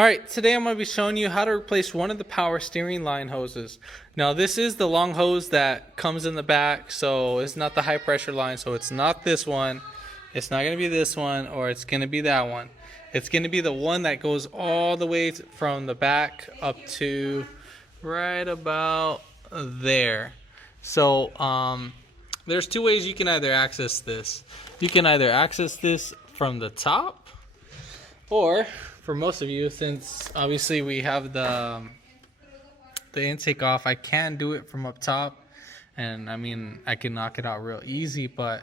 Alright, today I'm going to be showing you how to replace one of the power steering line hoses. Now this is the long hose that comes in the back, so it's not the high pressure line, so it's not this one, it's not going to be this one, or it's going to be that one. It's going to be the one that goes all the way from the back up to right about there. So there's two ways you can either access this. You can either access this from the top, or for most of you, since obviously we have the intake off, I can do it from up top, and I mean I can knock it out real easy, but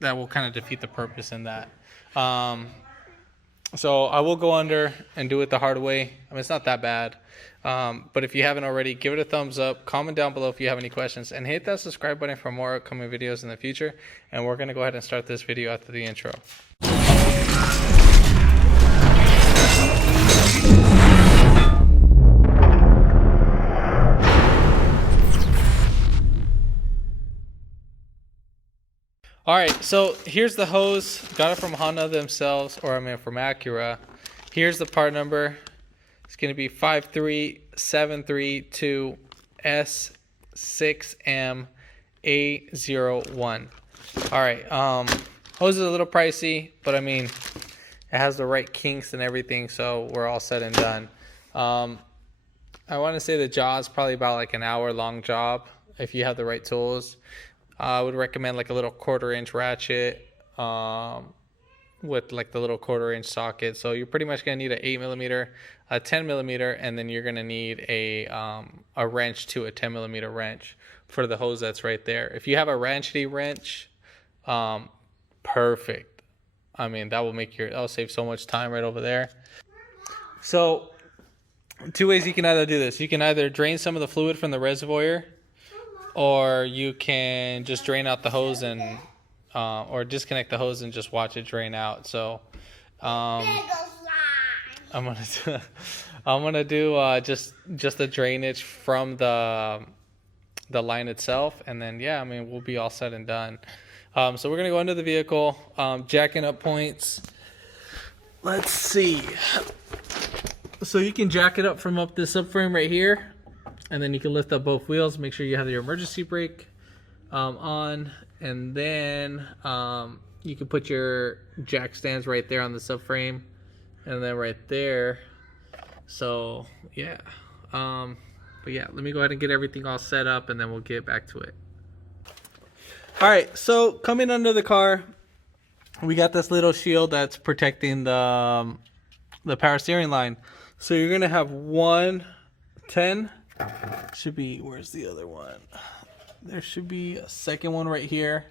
that will kind of defeat the purpose in that. So I will go under and do it the hard way. I mean, it's not that bad, but if you haven't already, give it a thumbs up, comment down below if you have any questions, and hit that subscribe button for more upcoming videos in the future. And we're gonna go ahead and start this video after the intro. Alright, so here's the hose. Got it from Honda themselves, or I mean from Acura. Here's the part number. It's going to be 53732S6MA01. Alright, hose is a little pricey, but I mean, it has the right kinks and everything, so we're all said and done. I want to say the job is probably about like an hour-long job if you have the right tools. I would recommend like a little 1/4-inch ratchet with like the little 1/4-inch socket. So you're pretty much gonna need an 8mm, a 10mm, and then you're gonna need a wrench to a 10mm wrench for the hose that's right there. If you have a ratchety wrench, perfect. I mean, that'll save so much time right over there. So two ways you can either do this. You can either drain some of the fluid from the reservoir, or you can just drain out the hose and or disconnect the hose and just watch it drain out. So I'm gonna do just the drainage from the line itself, and then yeah, I mean we'll be all said and done. So we're gonna go into the vehicle, jacking up points. Let's see. So you can jack it up from up this subframe right here, and then you can lift up both wheels. Make sure you have your emergency brake on, and then you can put your jack stands right there on the subframe, and then right there. So yeah, but yeah, let me go ahead and get everything all set up, and then we'll get back to it. All right, so coming under the car, we got this little shield that's protecting the power steering line. So you're gonna have 110. Should be, where's the other one? There should be a second one right here,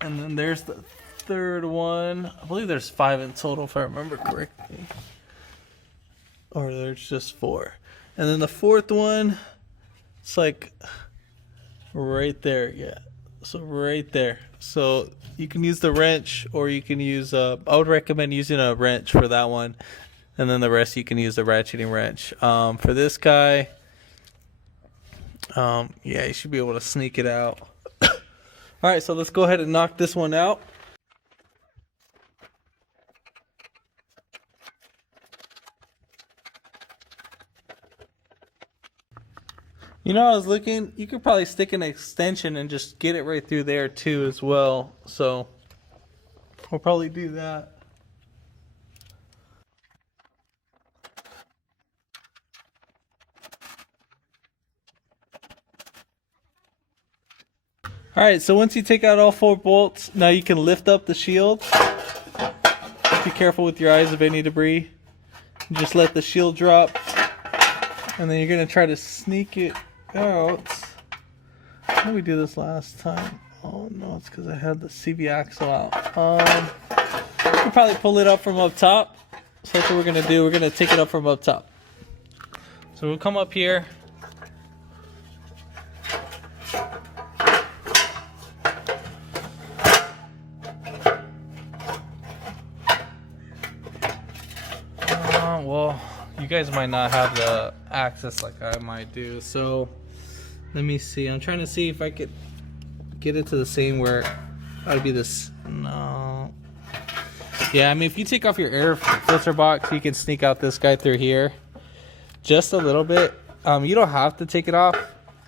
and then there's the third one. I believe there's 5 in total if I remember correctly, or there's just 4. And then the fourth one, it's like right there. Yeah, so right there. So you can use the wrench, or you can use I would recommend using a wrench for that one, and then the rest you can use the ratcheting wrench. For this guy, yeah, you should be able to sneak it out. All right, so let's go ahead and knock this one out. You know, I was looking, you could probably stick an extension and just get it right through there too as well. So we'll probably do that. Alright, so once you take out all 4 bolts, now you can lift up the shield. Be careful with your eyes of any debris. Just let the shield drop, and then you're going to try to sneak it out. How did we do this last time? Oh no, it's because I had the CV axle out. You can probably pull it up from up top. So that's what we're going to do. We're going to take it up from up top. So we'll come up here. Well, you guys might not have the access like I might do, so let me see. I'm trying to see if I could get it to the same where I'd be this. No, Yeah, I mean, if you take off your air filter box, you can sneak out this guy through here just a little bit. You don't have to take it off.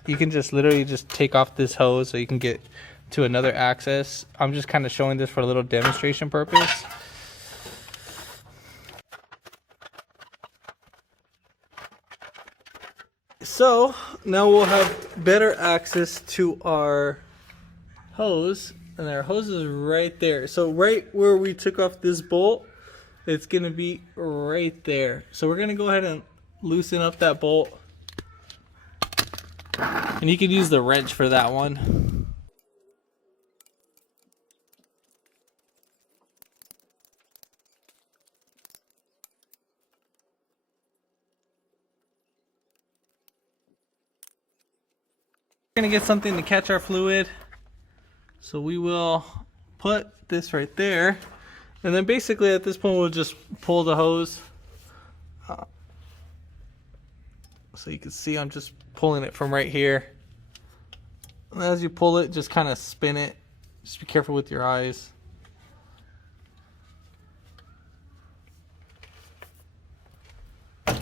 You can just literally just take off this hose so you can get to another access. I'm just kind of showing this for a little demonstration purpose. So now we'll have better access to our hose, and our hose is right there. So right where we took off this bolt, it's gonna be right there. So we're gonna go ahead and loosen up that bolt, and you can use the wrench for that one. We're gonna get something to catch our fluid, so we will put this right there, and then basically at this point we'll just pull the hose. So you can see I'm just pulling it from right here, and as you pull it, just kind of spin it. Just be careful with your eyes. And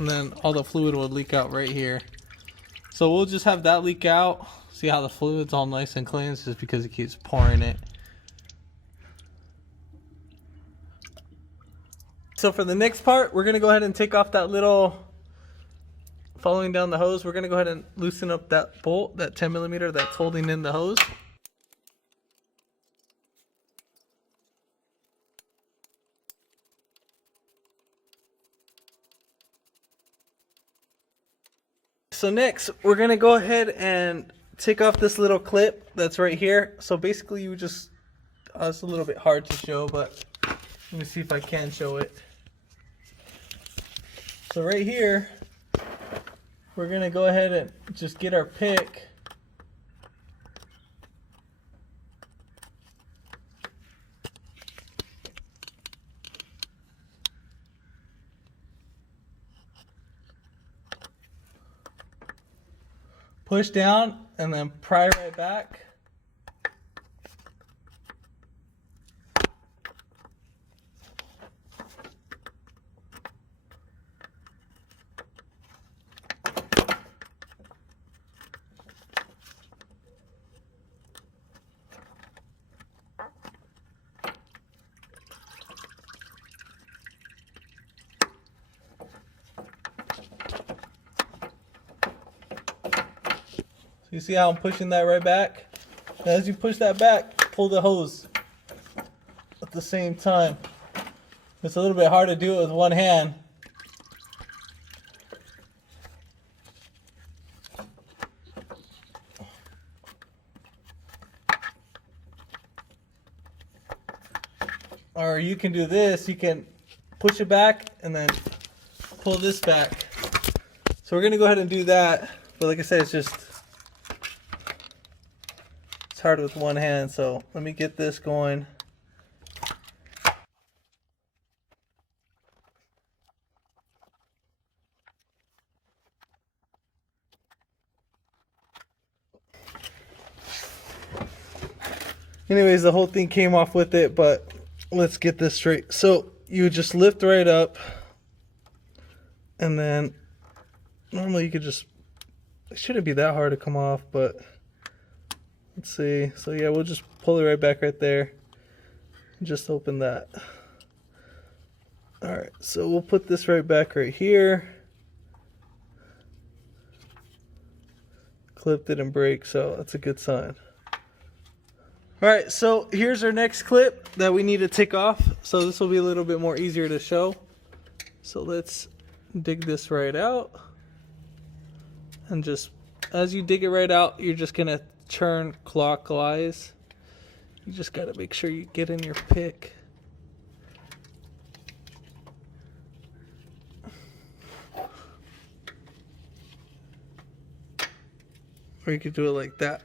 then all the fluid will leak out right here. So we'll just have that leak out. See how the fluid's all nice and clean? It's just because it keeps pouring it. So for the next part, we're gonna go ahead and take off that little, following down the hose, we're gonna go ahead and loosen up that bolt, that 10mm that's holding in the hose. So next, we're gonna go ahead and take off this little clip that's right here. So basically you just, it's a little bit hard to show, but let me see if I can show it. So right here, we're gonna go ahead and just get our pick. Push down and then pry right back. You see how I'm pushing that right back? And as you push that back, pull the hose at the same time. It's a little bit hard to do it with one hand. Or you can do this, you can push it back and then pull this back. So we're gonna go ahead and do that. But like I said, it's hard with one hand, so let me get this going. Anyways, the whole thing came off with it, but let's get this straight. So you just lift right up, and then normally you could just, it shouldn't be that hard to come off, but let's see. So yeah, we'll just pull it right back right there. Just open that. Alright, so we'll put this right back right here. Clipped it and break, so that's a good sign. Alright, so here's our next clip that we need to take off. So this will be a little bit more easier to show. So let's dig this right out. And just, as you dig it right out, you're just going to turn clockwise. You just got to make sure you get in your pick. Or you could do it like that.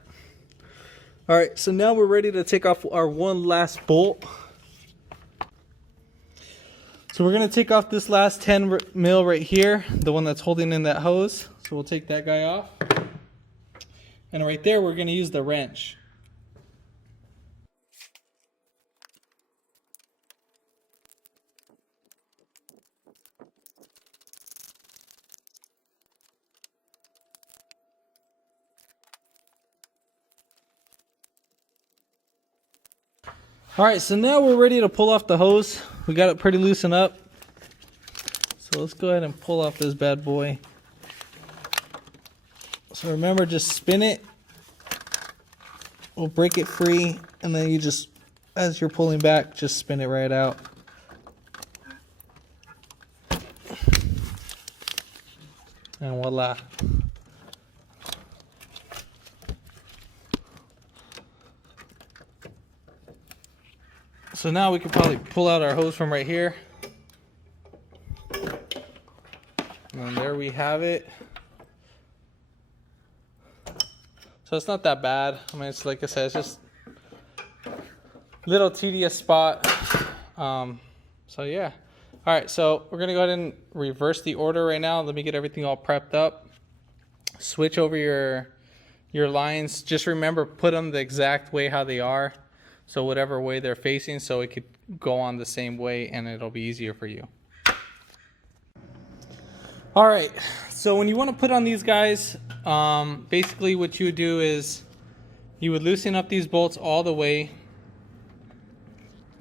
Alright, so now we're ready to take off our one last bolt. So we're going to take off this last 10 mil right here, the one that's holding in that hose. So we'll take that guy off. And right there, we're going to use the wrench. All right, so now we're ready to pull off the hose. We got it pretty loosened up. So let's go ahead and pull off this bad boy. So remember, just spin it. We'll break it free, and then you just, as you're pulling back, just spin it right out. And voila. So now we can probably pull out our hose from right here. And there we have it. So it's not that bad. I mean, it's like I said, it's just a little tedious spot. So yeah. All right, so we're gonna go ahead and reverse the order right now. Let me get everything all prepped up. Switch over your lines. Just remember, put them the exact way how they are. So whatever way they're facing, so it could go on the same way and it'll be easier for you. All right, so when you want to put on these guys, basically what you would do is you would loosen up these bolts all the way.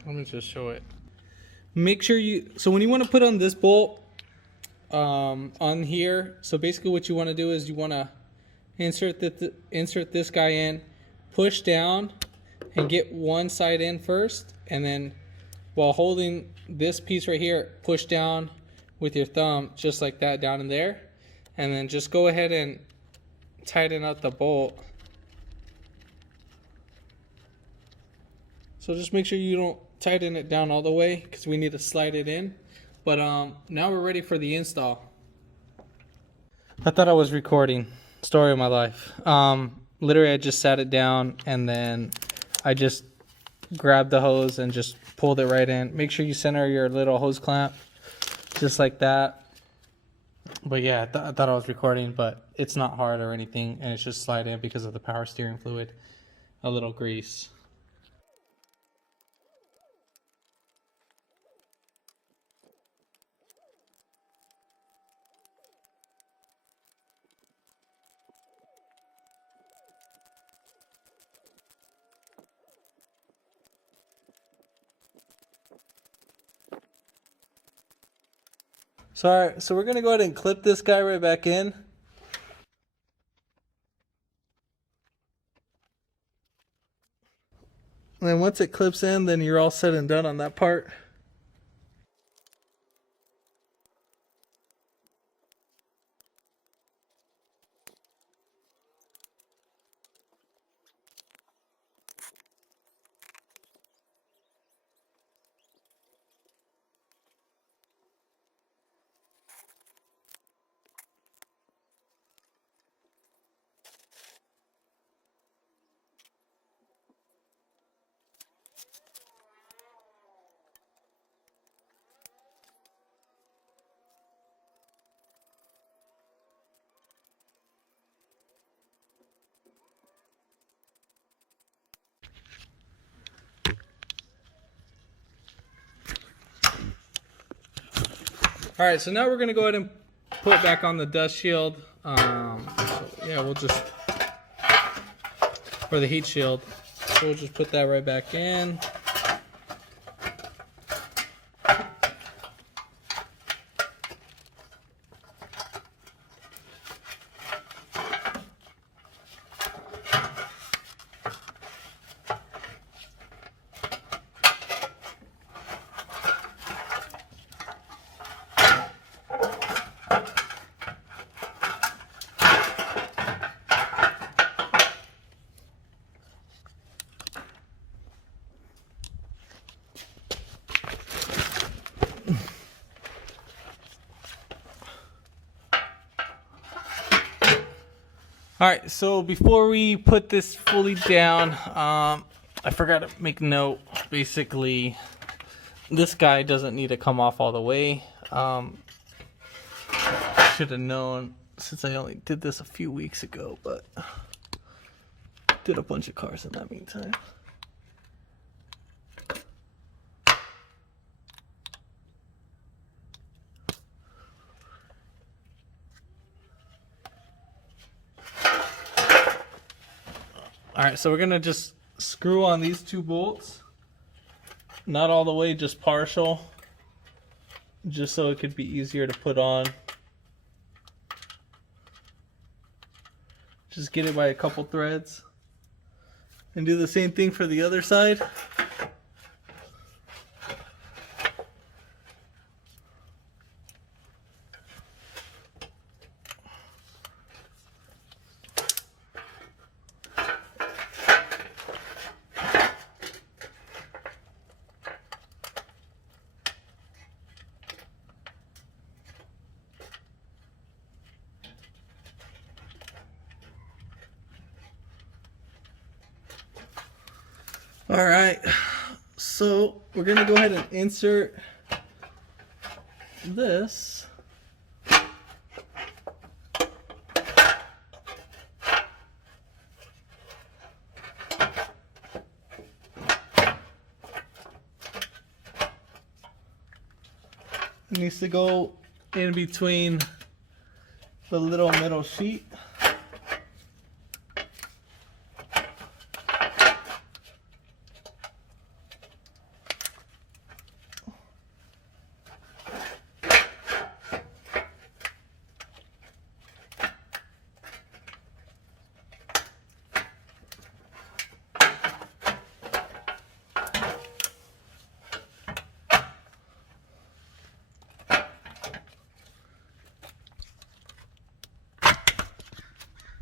Let me just show it. Make sure so when you want to put on this bolt on here, so basically what you want to do is you want to insert this guy in, push down, and get one side in first, and then while holding this piece right here, push down with your thumb just like that down in there, and then just go ahead and tighten up the bolt. So just make sure you don't tighten it down all the way because we need to slide it in. But now we're ready for the install. I thought I was recording. Story of my life. Literally I just sat it down and then I just grabbed the hose and just pulled it right in. Make sure you center your little hose clamp just like that. But yeah, I thought I was recording, but it's not hard or anything, and it's just slide in because of the power steering fluid. A little grease. So, all right, so we're gonna go ahead and clip this guy right back in. And then once it clips in, then you're all said and done on that part. All right, so now we're gonna go ahead and put back on the dust shield. So yeah, we'll just, or the heat shield. So we'll just put that right back in. All right, so before we put this fully down, I forgot to make note. Basically, this guy doesn't need to come off all the way. Should have known since I only did this a few weeks ago, but did a bunch of cars in that meantime. All right, so we're gonna just screw on these two bolts not all the way, just partial, just so it could be easier to put on. Just get it by a couple threads. And do the same thing for the other side. All right, so we're gonna go ahead and insert this. It needs to go in between the little metal sheet.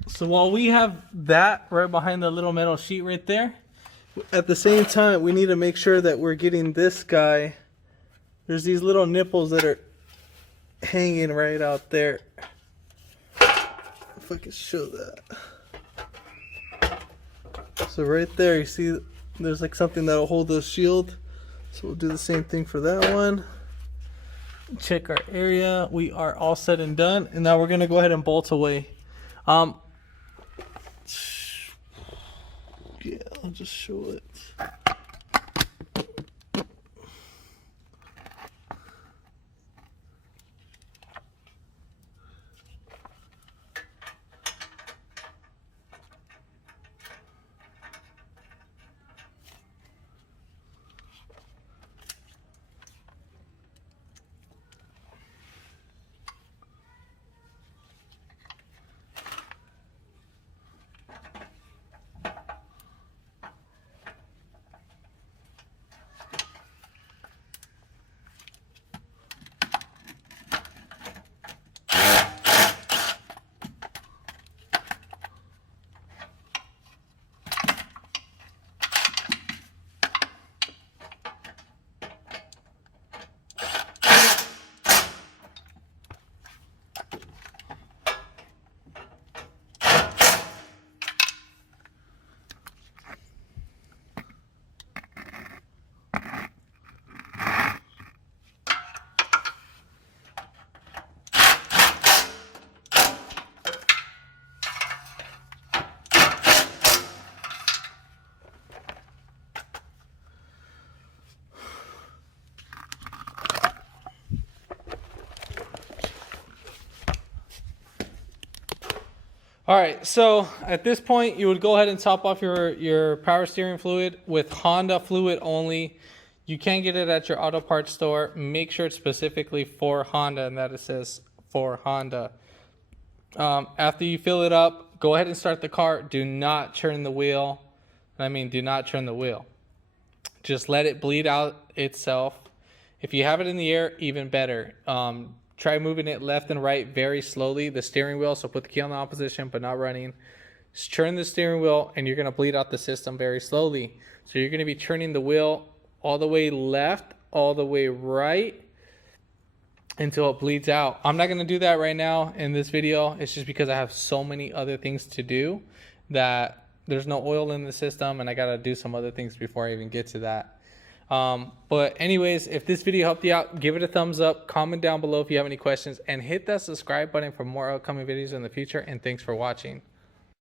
So while we have that right behind the little metal sheet right there, at the same time, we need to make sure that we're getting this guy. There's these little nipples that are hanging right out there. If I can show that. So right there, you see there's like something that'll hold the shield. So we'll do the same thing for that one. Check our area. We are all set and done. And now we're gonna go ahead and bolt away. Yeah, I'll just show it. All right, so at this point, you would go ahead and top off your power steering fluid with Honda fluid only. You can get it at your auto parts store. Make sure it's specifically for Honda and that it says for Honda. After you fill it up, go ahead and start the car. Do not turn the wheel. I mean, do not turn the wheel. Just let it bleed out itself. If you have it in the air, even better. Try moving it left and right very slowly, the steering wheel, so put the key on the opposition, but not running. Just turn the steering wheel, and you're going to bleed out the system very slowly. So you're going to be turning the wheel all the way left, all the way right, until it bleeds out. I'm not going to do that right now in this video. It's just because I have so many other things to do that there's no oil in the system, and I got to do some other things before I even get to that. But anyways, if this video helped you out, give it a thumbs up, comment down below if you have any questions, and hit that subscribe button for more upcoming videos in the future. And thanks for watching.